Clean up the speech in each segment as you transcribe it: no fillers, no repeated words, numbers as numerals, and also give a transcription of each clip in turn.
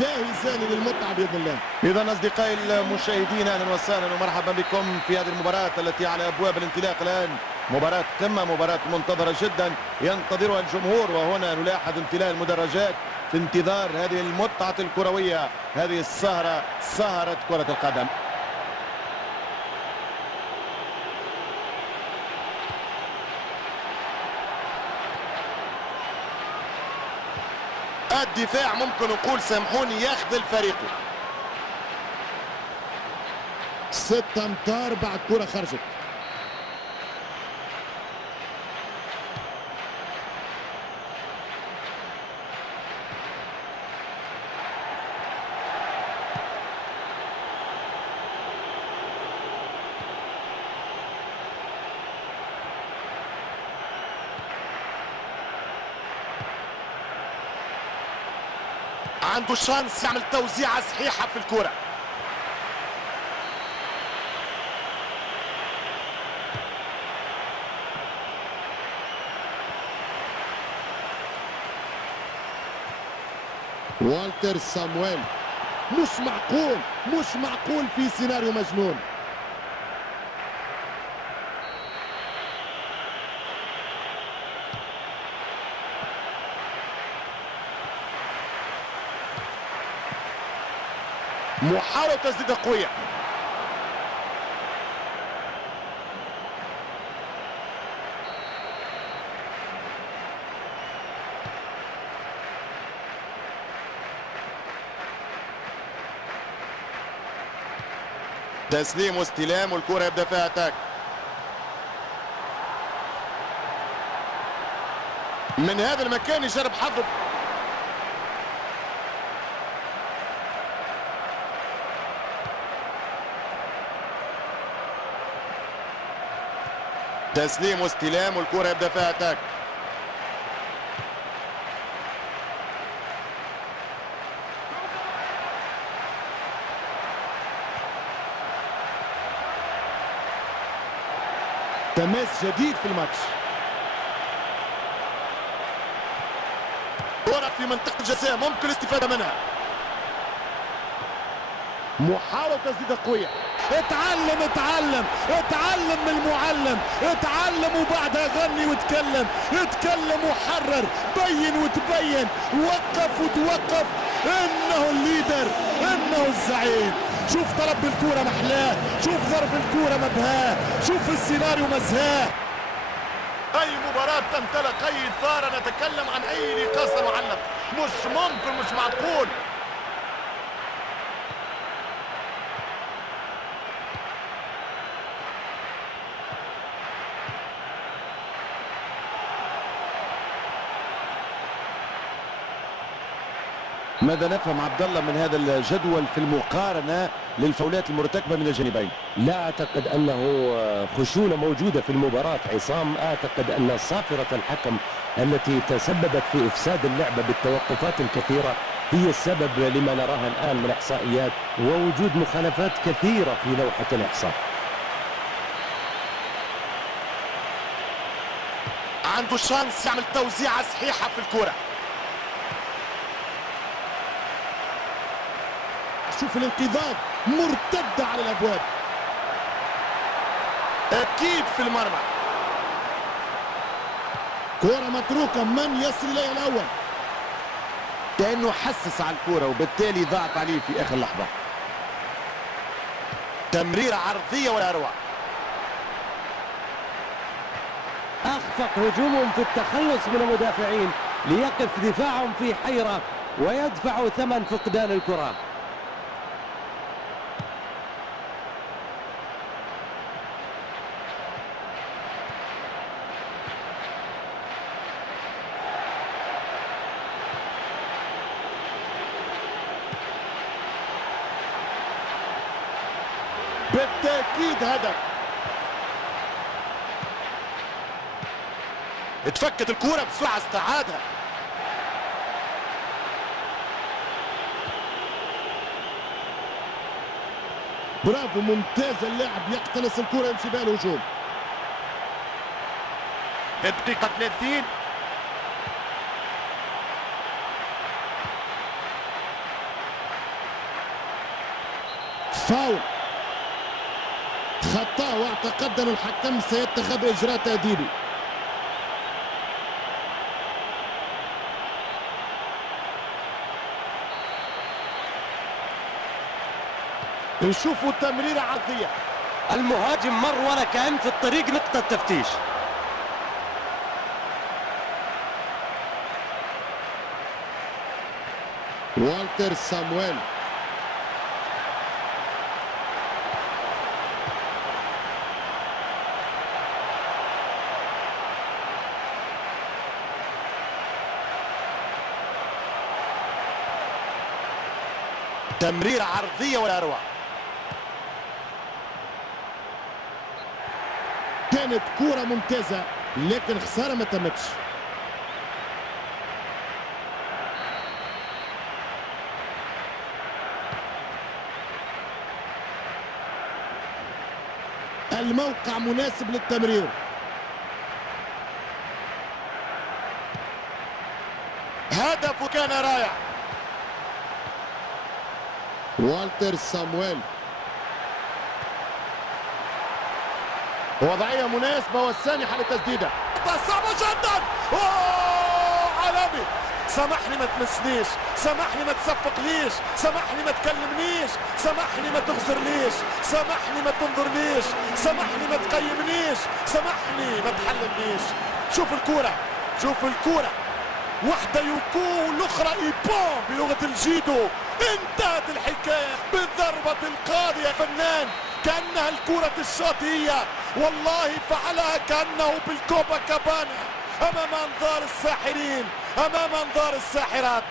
جاهزان للمتعة بإذن الله. إذا أصدقائي المشاهدين أهلا وسهلا ومرحبا بكم في هذه المباراة التي على أبواب الانطلاق الآن. مباراة قمة، مباراة منتظرة جدا ينتظرها الجمهور، وهنا نلاحظ امتلاء المدرجات في انتظار هذه المتعة الكروية، هذه السهرة، سهرة كرة القدم. الدفاع ممكن نقول سامحوني يخذل فريقه. 6 أمتار بعد كرة خرجت. عنده شانس يعمل توزيعة صحيحة في الكرة. والتر سامويل، مش معقول، مش معقول، في سيناريو مجنون. محاولة تسديدة قوية. تسليم واستلام والكرة يبدأ فيها اتاك. من هذا المكان يجرب حظه. تسليم واستلام والكرة يبدأ فيها اتاك. تماس جديد في الماتش. كرة في منطقة الجزاء ممكن الاستفادة منها. محاولة تسديدة قوية. اتعلم اتعلم اتعلم من المعلم، اتعلم وبعدها غني واتكلم، اتكلم وحرر، بين وتبين، وقف وتوقف. انه الليدر، انه الزعيم. شوف طلب الكرة محلاه، شوف ضرب الكرة مبهاه، شوف السيناريو مزهاه. اي مباراة تمتلك اي اثارة، نتكلم عن اي نقاش معلق. مش ممكن، مش معقول. ماذا نفهم عبد الله من هذا الجدول في المقارنة للفاولات المرتكبة من الجانبين؟ لا أعتقد أنه خشونة موجودة في المباراة عصام. أعتقد أن صافرة الحكم التي تسببت في إفساد اللعبة بالتوقفات الكثيرة هي السبب لما نراه الآن من إحصائيات ووجود مخالفات كثيرة في لوحة الإحصاء. عنده شانس يعمل توزيعة صحيحة في الكرة. شوف الانقاذات مرتدة على الابواب. اكيد في المرمى. كرة متروكة، من يصل اليها الاول؟ كأنه حسس على الكرة وبالتالي ضاعت عليه في اخر لحظة. تمريرة عرضية ولا اروع. أخفق هجومهم في التخلص من المدافعين ليقف دفاعهم في حيرة ويدفعوا ثمن فقدان الكرة. بالتأكيد هدف. اتفكت الكرة بسرعة استعادها. برافو، ممتاز اللاعب، يقتنص الكرة يمشي بها الهجوم. الدقيقة 30. فاول خطاه، واعتقد أن الحكم سيتخذ إجراء تأديبي. نشوفوا تمريرة عرضية، المهاجم مر ورا كان في الطريق نقطة تفتيش. والتر سامويل تمريرة عرضية ولا أروع. كانت كرة ممتازة لكن خسارة ما تمتش. الموقع مناسب للتمرير. هدفه كان رائع. والتر سامويل وضعية مناسبة والسانحة للتسديدة. صعبة جدا. اوه عالمي. سامحني ما تمسنيش، سامحني ما تصفقليش، سامحني ما تكلمنيش، سامحني ما تغزرليش، سامحني ما تنظرليش، سامحني ما تقيمنيش، سامحني ما تحللنيش. شوف الكرة، شوف الكرة، واحدة يوكو والاخرى ايبون بلغة الجيدو. انتهت الحكاية بالضربة القاضية يا فنان، كأنها الكرة الشاطئية، والله فعلها كأنه بالكوبا كابانا أمام أنظار الساحرين، أمام أنظار الساحرات.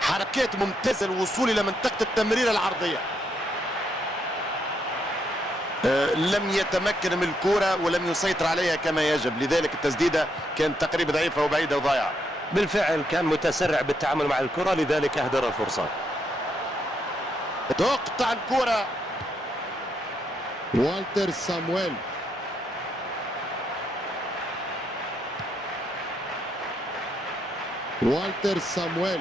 حركات ممتازة الوصول إلى منطقة التمريرة العرضية. لم يتمكن من الكرة ولم يسيطر عليها كما يجب، لذلك التسديدة كانت تقريبا ضعيفة وبعيدة وضايعة. بالفعل كان متسرع بالتعامل مع الكرة لذلك أهدر الفرصة. تقطع الكرة. والتر سامويل والتر سامويل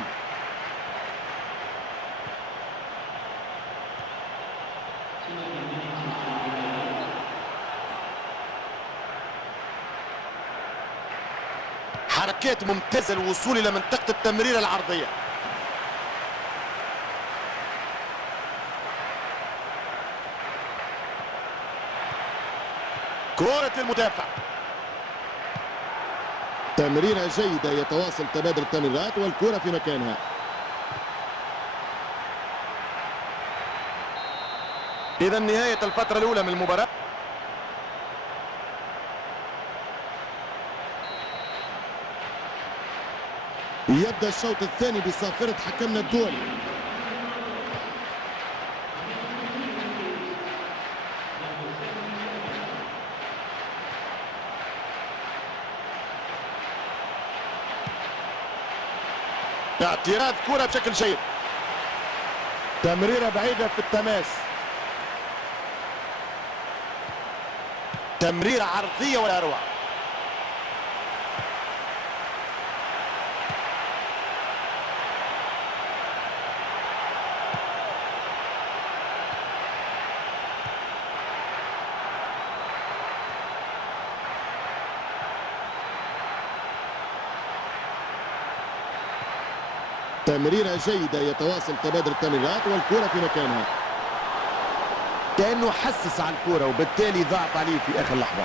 حركات ممتازة الوصول إلى منطقة التمريرة العرضية. كرة المدافع. تمريرة جيدة، يتواصل تبادل التمريرات والكرة في مكانها. إذا نهاية الفترة الأولى من المباراة. يبدأ الشوط الثاني بصافرة حكمنا الدولي. اعتراض كرة بشكل جيد. تمريرة بعيدة في التماس. تمريرة عرضية ولا أروع. تمريرة جيدة، يتواصل تبادل التمريرات والكرة في مكانها. كأنه حسس على الكرة وبالتالي ضغط عليه في آخر لحظة.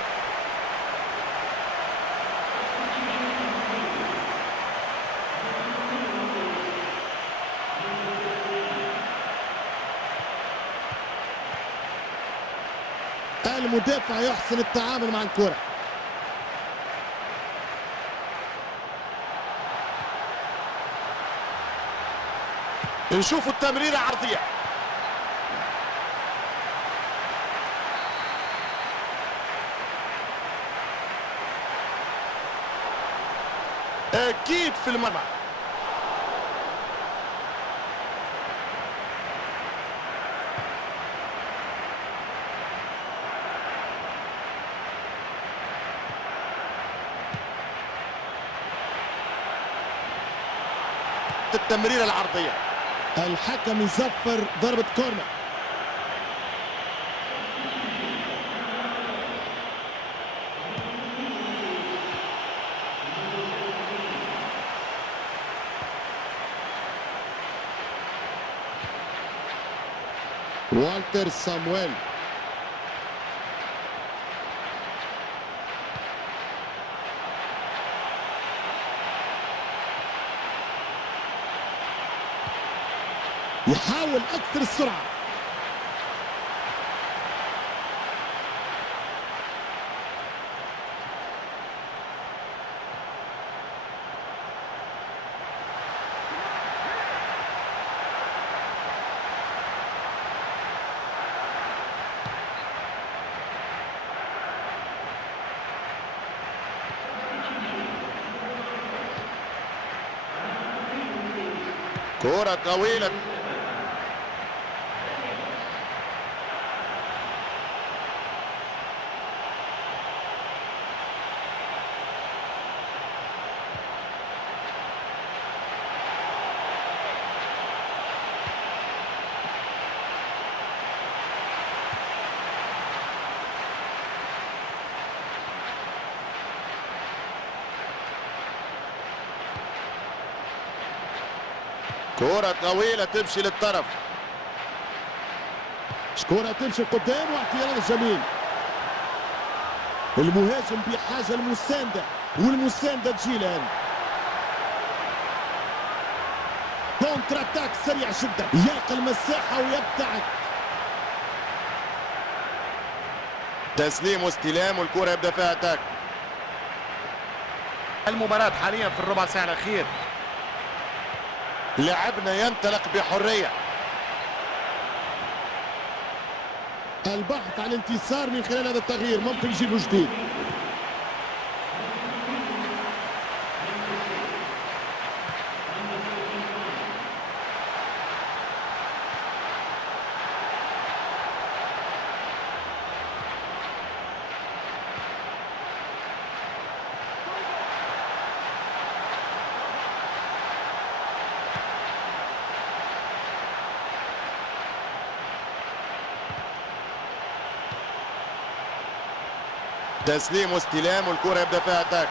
المدافع يحسن التعامل مع الكرة. نشوفوا التمريرة عرضية. أكيد في المرمى. التمريرة العرضية. الحكم يصفر ضربة كورنر. والتر سامويل يحاول أكثر السرعة. كرة طويلة كرة طويلة تمشي للطرف. كرة تمشي قدام واعتراض جميل. المهاجم بحاجة المساندة والمساندة تجي الآن. كونتر اتاك سريع جدا يلقى المساحة ويبتعد. تسليم واستلام والكرة يبدأ فيها اتاك. المباراة حاليا في الربع ساعة الأخير. لاعبنا ينطلق بحرية. البحث عن انتصار من خلال هذا التغيير ممكن يجيبه جديد. تسليم واستلام والكرة يبدأ فيها اتاك.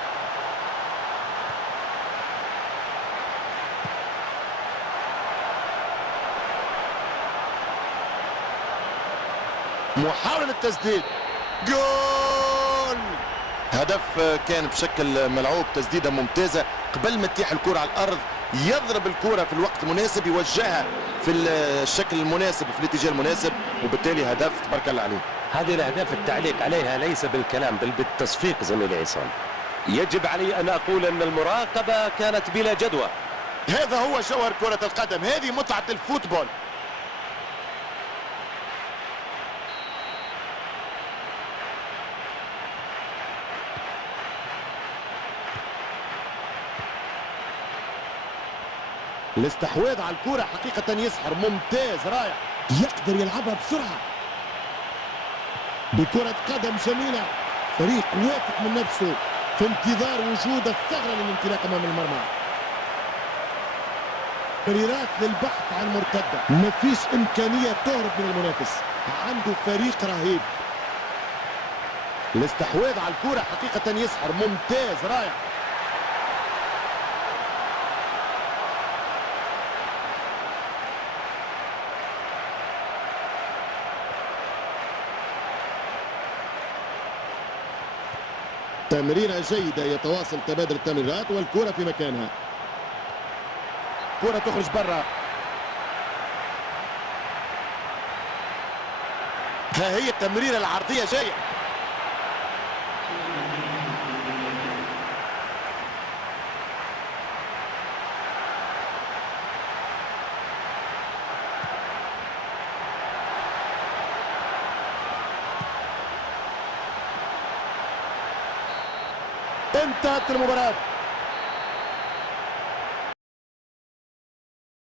محاولة التسديد. جول. هدف كان بشكل ملعوب، تسديدة ممتازة قبل ما تتيح الكرة على الأرض، يضرب الكرة في الوقت المناسب، يوجهها في الشكل المناسب في الاتجاه المناسب، وبالتالي هدف تبارك الله عليه. هذه الأهداف التعليق عليها ليس بالكلام بل بالتصفيق زميلي عصام. يجب علي أن أقول أن المراقبة كانت بلا جدوى. هذا هو جوهر كرة القدم، هذه متعة الفوتبول. الاستحواذ على الكرة حقيقة يسحر، ممتاز رائع. يقدر يلعبها بسرعة بكرة قدم جميلة. فريق واثق من نفسه في انتظار وجود الثغرة للانطلاق أمام المرمى. تمريرات للبحث عن مرتدة، مفيش إمكانية تهرب من المنافس، عنده فريق رهيب. الاستحواذ على الكرة حقيقة يسحر، ممتاز رائع. تمريرة جيدة، يتواصل تبادل التمريرات والكرة في مكانها. كرة تخرج برا. ها هي التمريرة العرضية جاية. انتهت المباراة.